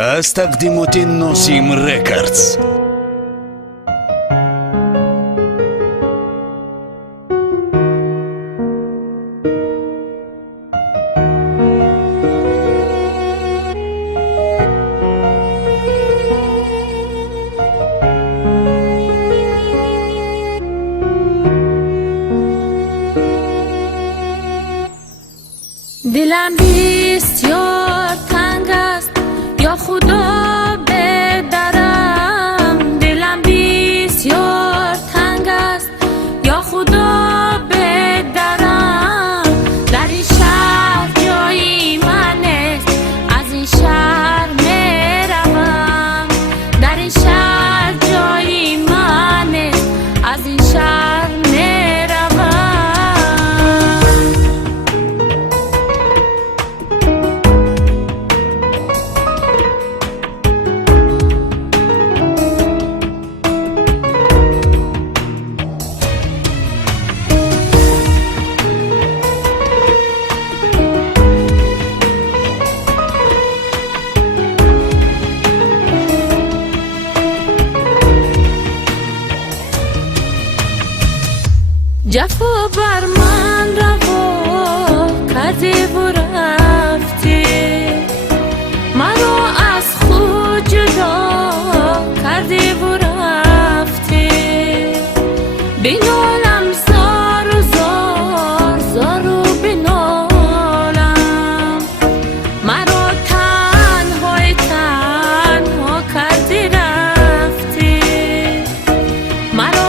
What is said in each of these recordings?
از تقدیمات نسیم رکردز. دلم بسیار تنگ است یا خدا به درم، دلم بسیار تنگ است یا خدا به درم. در این شهر جایی من است، از این شهر میروم. در این شهر جایی من است، از این شهر میروم. جفا بر من روا کردی و رفتی، مرا از خود جدا کردی و رفتی. بنالم زار و زار، زار و بنالم، مرا تنهای تنها کردی رفتی. مرا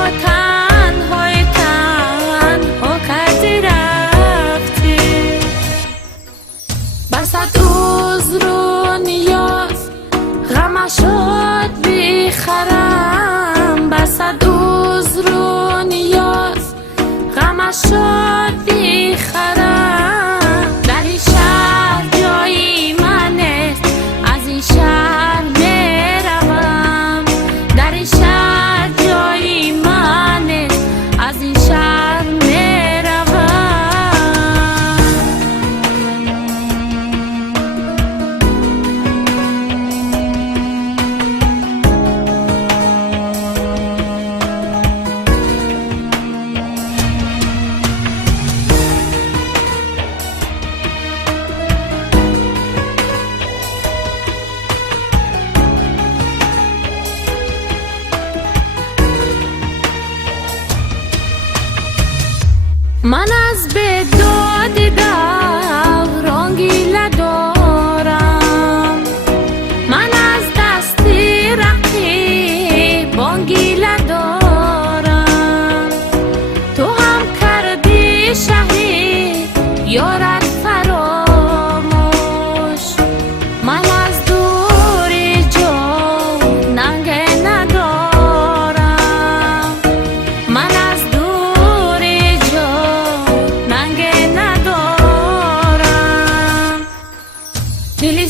بسد عذر و نیاز غمش شد بیخرم، بسد عذر و نیاز غمش شد بیخرم. در این شهر جایی من است، از این شهر میروم. در این شهر جایی من است، از این شهر میروم. من از بداد دوران گیله دارم، من از دستی رقیبان گیله دارم. تو هم کردی شهید یارت فراموش، من از دوری جان ننگه ندارم. من از دلی